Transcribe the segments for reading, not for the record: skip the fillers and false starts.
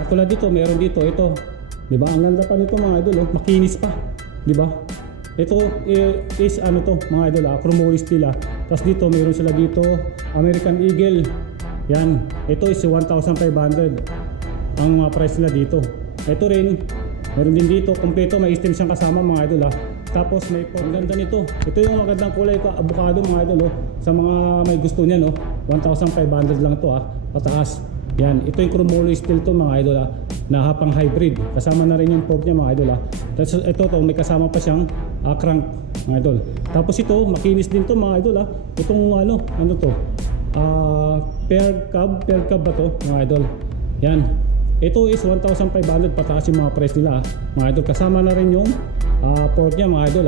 Katulad dito, meron dito, ito. 'Di ba? Ang ganda pa nito mga idol, oh. Makinis pa. 'Di ba? Ito is ano to, mga idol, chromoly steel. Tapos dito, meron sila dito, American Eagle. Yan. Ito is 1,500. Ang mga price nila dito. Ito rin, meron din dito, kompleto, may stem siyang kasama mga idol. Tapos may ang ganda nito. Ito yung magandang kulay ko, avocado mga idol. Sa mga may gusto niya, no, 1,500 lang to, pataas. Yan, ito yung chromoly steel to mga idol, na hapang hybrid. Kasama na rin yung fork niya mga idol. Tapos ito to, may kasama pa siyang crank mga idol. Tapos ito, makinis din to mga idol. Itong ano to, pair cab ba to mga idol. Yan, ito is 1,500 pataas yung mga price nila mga idol. Kasama na rin yung fork niya mga idol.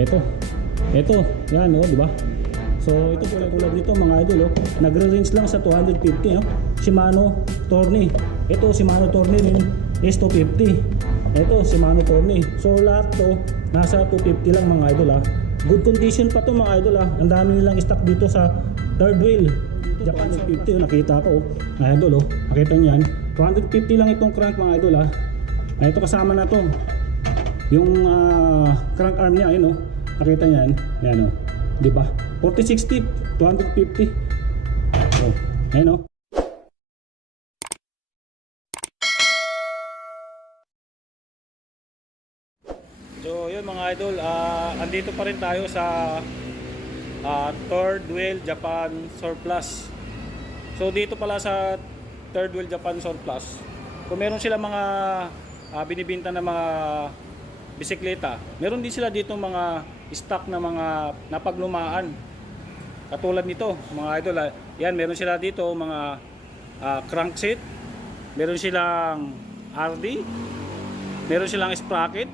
Ito, yan di ba? So ito tulad nito mga idol, nagre-range lang sa 250, Shimano Tourney. Ito Shimano Tourney rin is 250. Ito Shimano Tourney. So lahat to nasa 250 lang mga idol. Good condition pa to mga idol. Ang dami nilang stock dito sa third wheel. Japan 250 nakita ko mga idol. Nakita niyo yan. 250 lang itong crank mga idol. Ito kasama na to. Yung crank arm niya ayun nakita niyo yan. Yan 'di ba? 4060, 250. Ayun So yun mga idol, andito pa rin tayo sa third wheel Japan surplus. So dito pala sa third wheel Japan surplus, kung meron sila mga binibinta na mga bisikleta, meron din sila dito mga stock na mga napaglumaan. Katulad nito mga idol, yan meron sila dito mga crankset, meron silang RD, meron silang sprocket,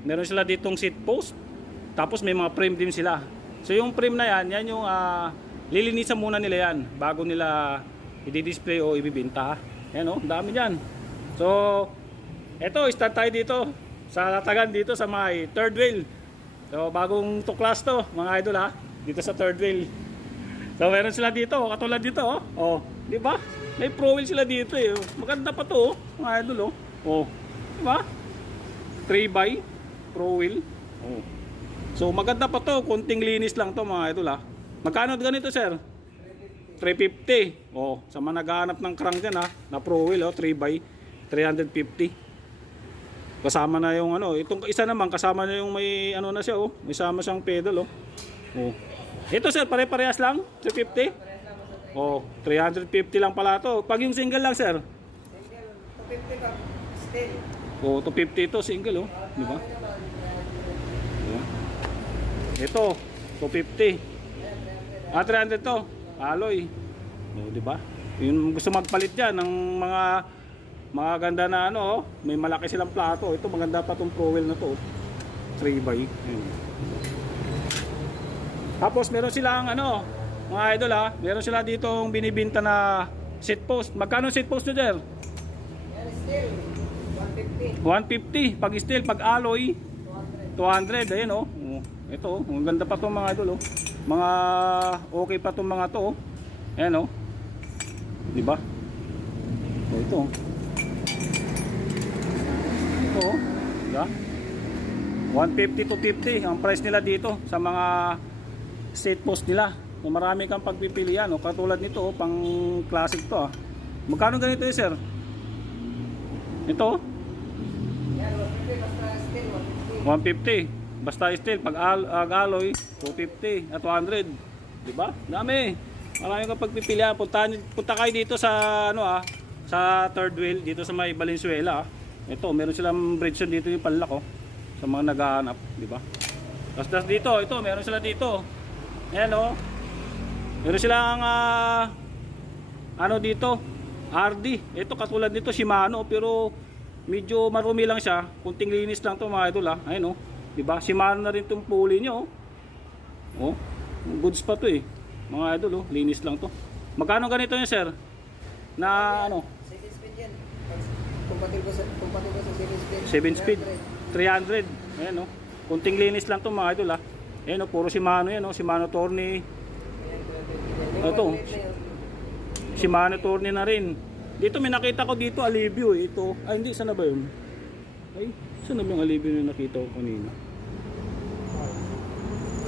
meron sila ditong seat post, tapos may mga frame din sila. So yung frame na yan yung lilinisan muna nila yan bago nila i-display o ibibenta. Yan dami yan. So eto, start tayo dito sa latagan dito sa may third wheel. So bagong tuklas to mga idol dito sa third wheel. So meron sila dito katulad dito di ba? May pro wheel sila dito Maganda pa to mga idol di ba? 3x pro wheel. So maganda pa to, konting linis lang to mga idol Magkano ganito sir? 350. Sa mga naghahanap ng crank dyan na pro wheel 3x 350. Kasama na yung itong isa naman kasama na yung may na siya may sama siyang pedal Ito sir, pare-parehas lang 350. 350 lang pala to. Pag yung single lang sir, single 250 ka steel. 250 ito single di ba? Ito 250. 300 to alloy. Di ba? Yung gusto magpalit diyan ng mga ganda na may malaki silang plato. Ito maganda pa tong pro wheel na to 3x. Tapos meron silang mga idol meron sila ditong binibinta na seat post. Magkano seat post nyo der? Yan steel 150. 150 pag steel, pag alloy 200. Ayan ito ang ganda pa tong mga idol mga okay pa tong mga to ayan di ba? Ito yeah. 150 to 50 ang price nila dito sa mga seat post nila. Marami kang pagpipilian katulad nito pang classic to Magkano ganito sir? Ito yan 150 basta steel 150 basta steel, pag alloy 250 at 200. Di ba? Dami. Marami kang pagpipilian. Punta kayo dito sa sa third wheel dito sa may Valenzuela. Ito, meron silang bridge dito yung palak sa mga naghahanap, di ba? Tapos dito, ito, meron sila dito. Ayan meron silang dito, RD. Ito katulad nito Shimano pero medyo marumi lang siya. Kunting linis lang to mga idol Ayun diba? Shimano na rin itong pulley nyo goods pa to mga idol linis lang to. Magkano ganito yun sir? Na 7 speed yan. Compatible sa 7 7 speed. speed 300. Ayan kunting linis lang to mga idol Ayan puro Shimano yan Shimano Tourney. Ito Shimano Tourney na rin. Dito may nakita ko dito Alivio eh. Ito. Ay hindi, sana ba yun? Ay, sana ba yung Alivio na nakita ko kanina?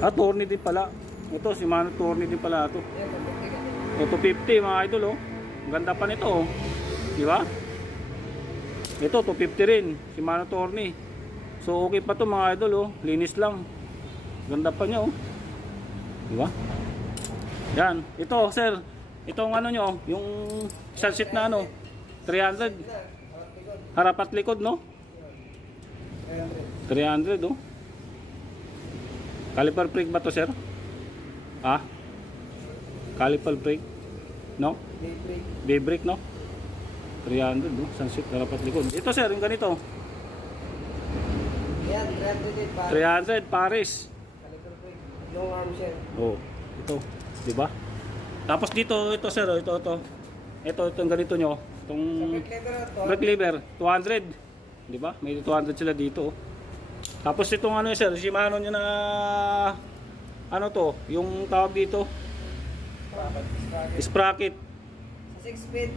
Ah, Torni din pala. Ito, si Mano Torni din pala ito. Yan, 150 Ito 50 mga idol oh. Ang ganda pa nito oh. Di ba? Ito 250 rin, si Mano Torni. So okay pa to mga idol oh. Linis lang. Ganda pa niya oh. Di ba? Yan, ito sir. Itong ano nyo, yung sunset na ano, 300. Harap at likod, no? 300, oh. Caliper brake ba to, sir? Ah? Caliper brake? No? B-brake, no? 300, no? Sunset, harap at likod. Ito, sir, yung ganito. Yan, 300 din pa. 300, Paris. Caliper brake. Long arm siya. Oh, ito. Di ba? Tapos dito, ito sir, ito. Ito, itong ganito nyo. Itong brake lever, 200. Di ba? May 200 sila dito. Tapos itong ano sir, Shimano nyo na ano to, yung tawag dito, sprocket. Sa 6 speed,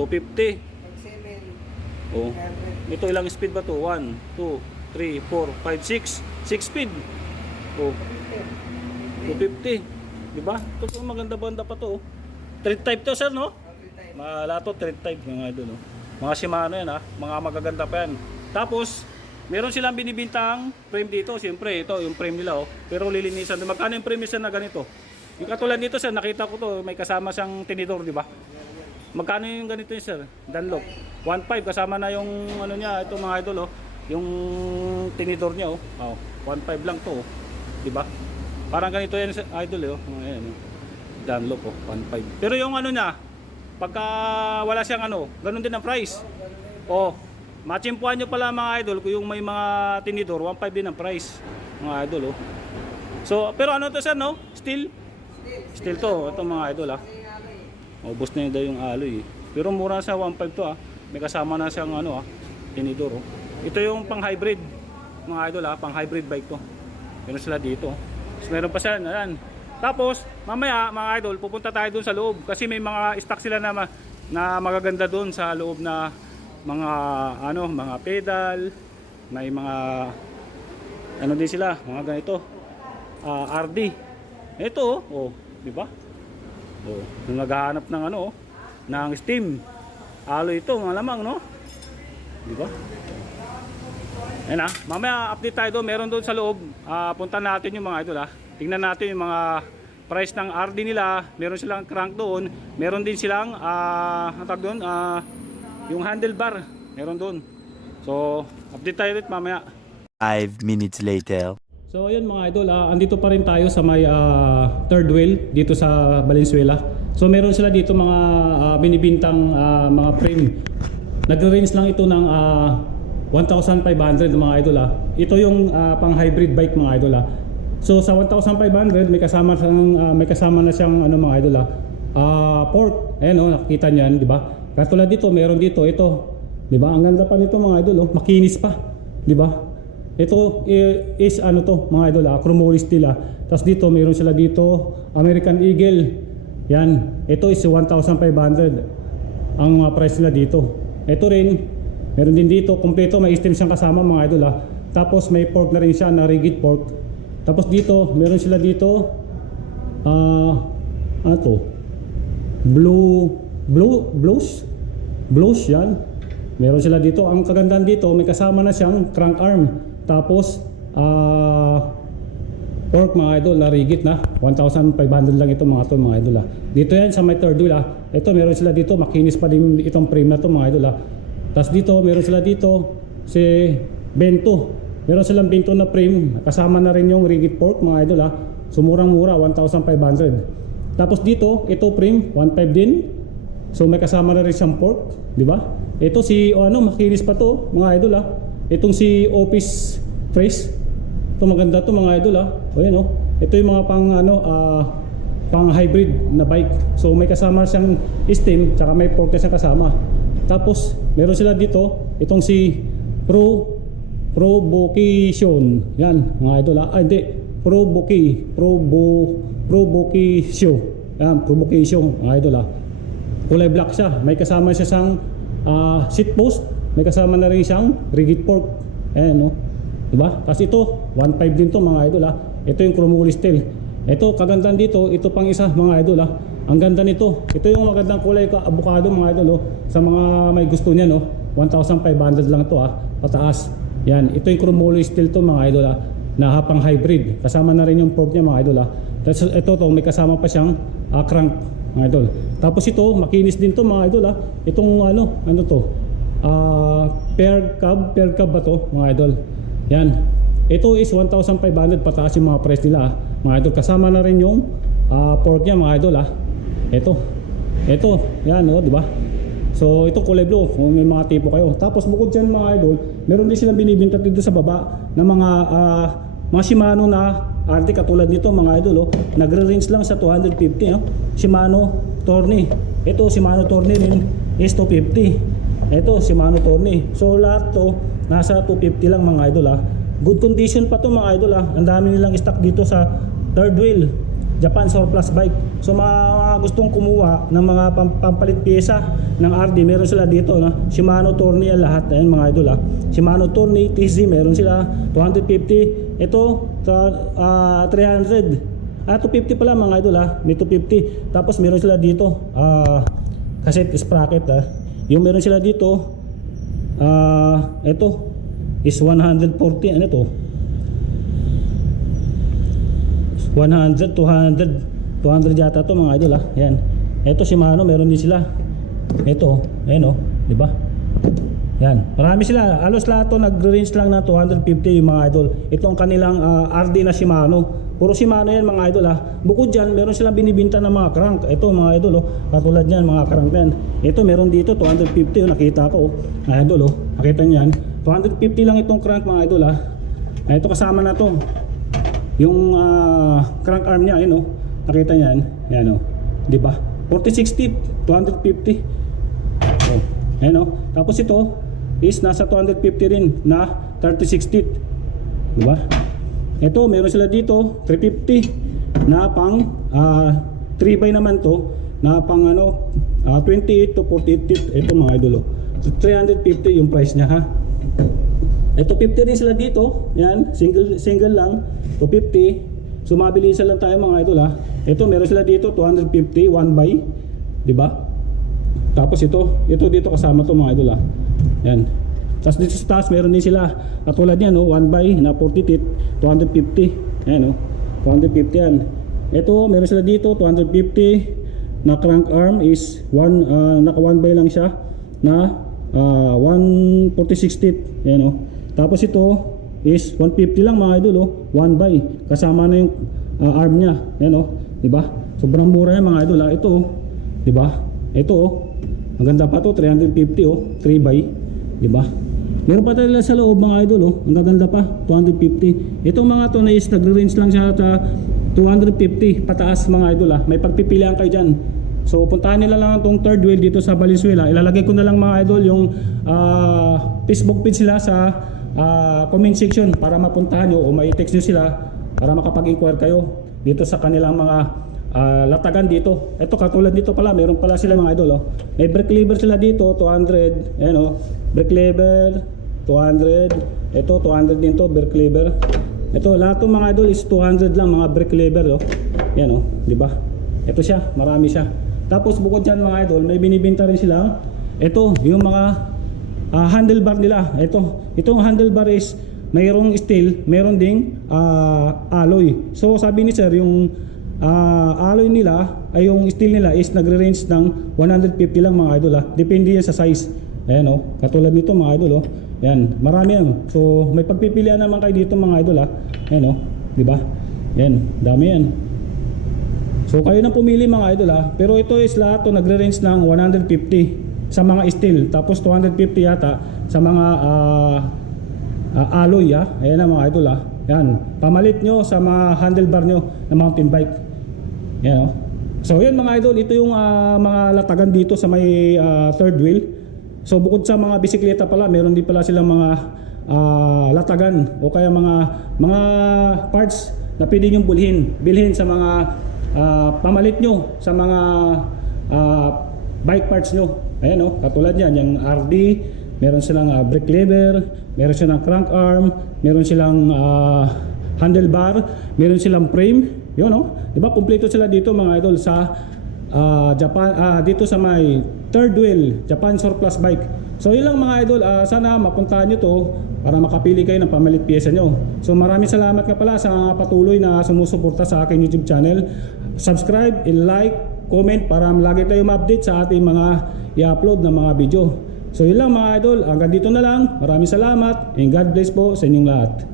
250. 250. Pag 7, Oh. 100. Ito ilang speed ba to? 1, 2, 3, 4, 5, 6. 6 speed. Oh. 250. Di ba? Ito po maganda-banda pa to. Thread type to sir, no? Mala to thread type mga idol, no? Mga Shimano yan ha. Mga magaganda pa yan. Tapos, meron silang binibintang frame dito. Siyempre, ito yung frame nila oh. Pero lilinisan. Magkano yung frame nila na ganito? Yung katulad dito sir, nakita ko to. May kasama siyang tinidor, di ba? Magkano yung ganito yun sir? Dunlop. 1.5 kasama na yung ano niya. Ito mga idol oh. Yung tinidor niya oh. Oh 1.5 lang to oh. Di ba? Parang ganito yan idol eh oh. Ayan, oh. Dunlop oh, 1.5. Pero yung ano niya, pagka wala siyang ano, ganun din ang price. Oh, machimpuan nyo pala mga idol kung yung may mga tinidor, 1.5 din ang price. Mga idol oh. So, pero ano to sir no? Steel? Steel to, ito mga idol ah. Ubos na yun daw yung alloy eh. Pero mura sa 1.5 to ah. May kasama na siyang ano ah, tinidor oh. Ito yung pang hybrid mga idol ah, pang hybrid bike to. Meron sila dito. So, meron pa sila, ayan. Tapos, mamaya mga idol, pupunta tayo doon sa loob kasi may mga stock sila na magaganda doon sa loob na mga ano, mga pedal, may mga ano din sila, mga ganito. RD. Ito oh, di ba? Oh, nung naghahanap ng ano, ng steam. Alloy ito, malamang no? Di ba? Ayan ah, mamaya update tayo doon, meron doon sa loob. Punta natin yung mga idol ah. Tingnan natin yung mga price ng RD nila. Meron silang crank doon. Meron din silang ang tawag doon, yung handlebar. Meron doon. So, update tayo ulit mamaya. 5 minutes later. So ayun mga idol, andito pa rin tayo sa may third wheel dito sa Valenzuela. So meron sila dito mga binibintang mga frame. Nagre-range lang ito ng 1,500 mga idol ah. Ito yung pang hybrid bike mga idol ah. So sa 1,500 may kasama na siyang ano mga idol fork. Ayan oh, nakita niyan, di ba? Katulad dito, meron dito ito. Di ba? Ang ganda pa nito mga idol oh, makinis pa. Di ba? Ito is ano to mga idol chromoly steel ah. Tapos dito meron sila dito American Eagle. Yan, ito is 1,500 ang price nila dito. Ito rin, meron din dito, kompleto, may stem siyang kasama mga idol ah. Tapos may fork na rin siya na rigid fork. Tapos dito, meron sila dito ano to? Blues yan. Meron sila dito, ang kagandahan dito, may kasama na siyang crank arm. Tapos fork mga idol na rigid na 1,500 lang ito mga to mga idol ah. Dito yan sa may third wheel ah. Ito meron sila dito, makinis pa din itong frame na to mga idol ah. Tapos dito meron sila dito si Bento. Meron silang Bento na frame, kasama na rin yung rigid fork mga idol ah. So murang-mura 1,500. Tapos dito, ito frame 1.5 din. So may kasama na rin siyang fork, di ba? Ito si makinis pa to mga idol ah. Itong si Office Fresh. Ito maganda to mga idol ah. O yan oh. Ito yung mga pang hybrid na bike. So may kasama siyang stem, tsaka may fork na siyang kasama. Tapos meron sila dito, itong si Provocation. Yan mga idol ah. Hindi, Provocation. Yan, Provocation mga idol ah. kulay black siya. May kasama siya siyang seat post, may kasama na rin siyang rigid fork. Ayan, no? Diba? Tapos ito 1.5 din to mga idol ha. Ito yung chromoly steel. Ito kagandaan dito, ito pang isa mga idol ha. Ang ganda nito. Ito yung magandang kulay ka avocado mga idol, oh. Sa mga may gusto niya, no, 1,500 lang to ha, pataas. Yan, ito yung chromoly steel to mga idol ha, na hapang hybrid. Kasama na rin yung fork niya mga idol ha. Tapos ito to, may kasama pa siyang crank mga idol. Tapos ito, makinis din to mga idol ha. Itong ano to? Pair cab ba to mga idol? Yan. Ito is 1,500 pataas yung mga price nila ha, mga idol. Kasama na rin yung fork niya mga idol ha. Ito, yan oh, di ba? So ito kulay blue kung may mga tipo kayo. Tapos bukod dyan mga idol, meron din silang binibenta dito sa baba na mga Shimano na RD katulad nito mga idol, oh. Nagre-range lang sa 250, no? Shimano Tourney. Ito Shimano Tourney din is 250. Ito Shimano Tourney. So lahat to nasa 250 lang mga idol ha. Good condition pa to mga idol ha. Ang dami nilang stock dito sa third wheel Japan surplus bike. So mga gustong kumuha ng mga pampalit pyesa ng RD, meron sila dito, no? Shimano Tourney lahat. Ayan mga idol ha. Shimano Tourney TZ meron sila 250. Ito 300. 250 pala mga idol ha. May 250. Tapos meron sila dito cassette sprocket ha. Yung meron sila dito ito is 140. Ano to? 100, 200 yata to mga idol ha. Yan. Ito Shimano meron din sila. Ito, ayan oh, di ba? Yan. Marami sila. Halos lahat to nagre-range lang na 250 yung mga idol. Ito ang kanilang RD na Shimano. Puro Shimano yan mga idol ha. Bukod dyan, meron silang binibinta ng mga crank. Ito mga idol oh. Katulad yan mga crank yan. Ito meron dito 250 oh. Nakita ko oh. Mga idol oh. Nakita niyan. 250 lang itong crank mga idol ha. Ito kasama na to. Yung crank arm niya, ayun oh. Nakita niyan, yan oh. 'Di ba? 4060, 250. Oh, ayun oh. Tapos ito is nasa 250 rin na 36 teeth. 'Di ba? Ito meron sila dito 350 na pang 3x naman to na pang 28 to 48 teeth. Ito mga idol oh. So, 350 yung price niya ha. Ito 50 rin sila dito. Yan, single lang. 250. So mabilisan lang tayo mga idol ha. Ito meron sila dito 250 1 by, 'di ba? Tapos ito dito kasama to mga idol ha. Yan. Tapos dito sa taas meron din sila katulad niyan no, 1 by na 40 teeth, 250. Ayan no. 250 yan. Ito meron sila dito 250 na crank arm is naka 1 by lang siya na 146 teeth. Ayan no. Tapos ito is 150 lang mga idol oh, 1 by kasama na yung arm niya. Ayan oh, 'di ba? Sobrang mura yan mga idol. Ito oh, 'di ba? Ito oh. Ang ganda pa to, 350 oh, 3 by, 'di ba? Meron pa tayo sa loob mga idol oh. Ang gaganda pa, 250. Itong mga to na is nagre-range lang siya sa 250 pataas mga idol ah. May pagpipilian kayo diyan. So puntahan nila lang itong third wheel dito sa Valenzuela. Ilalagay ko na lang mga idol yung Facebook page sila sa comment section para mapuntahan nyo o may text nyo sila para makapag-inquire kayo dito sa kanilang mga latagan dito. Ito katulad dito pala, meron pala sila mga idol oh. May brake lever sila dito 200. Ayan oh, brake lever 200. Ito 200 din to, brake lever. Ito lahat ng mga idol is 200 lang mga brake lever oh. Ayan oh, di ba? Ito siya, marami siya. Tapos bukod dyan mga idol, may binibenta rin sila. Ito yung mga handlebar nila. Itong handlebar is mayroong steel, mayroon ding alloy. So sabi ni sir, yung alloy nila ay yung steel nila is nagre-range ng 150 lang mga idol ha. Depende yan sa size. Ayan oh, katulad nito mga idol oh. Yan, marami yan. So may pagpipilian naman kayo dito mga idol ha. Ayan oh, di ba? Yan, dami yan. So kayo na pumili mga idol ha. Pero ito is lahat to nagre-range ng 150 sa mga steel, tapos 250 yata sa mga alloy ha. Ayan na mga idol ha. Yan, pamalit nyo sa mga handlebar nyo na mountain bike. Yan oh. So yun mga idol, ito yung mga latagan dito sa may third wheel. So bukod sa mga bisikleta pala, meron din pala silang mga latagan o kaya mga parts na pwede nyo bilhin sa mga pamalit nyo sa mga bike parts nyo. Ayan o, katulad yan, yung RD, meron silang brake lever, meron silang crank arm, meron silang handlebar, meron silang frame. Yun o, di ba kumpleto sila dito mga idol sa Japan, dito sa may third wheel Japan surplus bike. So yun lang mga idol, sana mapuntahan nyo to para makapili kayo ng pamalit pyesa nyo. So maraming salamat nga pala sa patuloy na sumusuporta sa aking YouTube channel. Subscribe and like, comment para lagi tayo ma-update sa ating mga i-upload na mga video. So yun lang mga idol, hanggang dito na lang. Maraming salamat and God bless po sa inyong lahat.